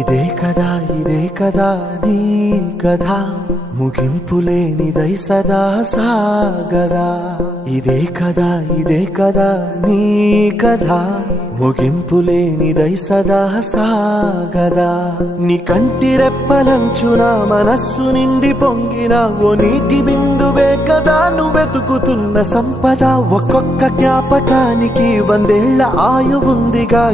ఇదే కదా నీ కథ ముగింపులేనిదై సదా సాగదా. ఇదే కదా నీ కథ ముగింపులేనిదై సదా సాగదా. నీ కంటి రెప్పలంచున మనస్సు నిండి పొంగిన ఓ నీటి బిందువే కదా నువ్వెతుకుతున్న సంపద. ఒక్కొక్క జ్ఞాపకానికి 100 ఏళ్ల ఆయువుందిగా.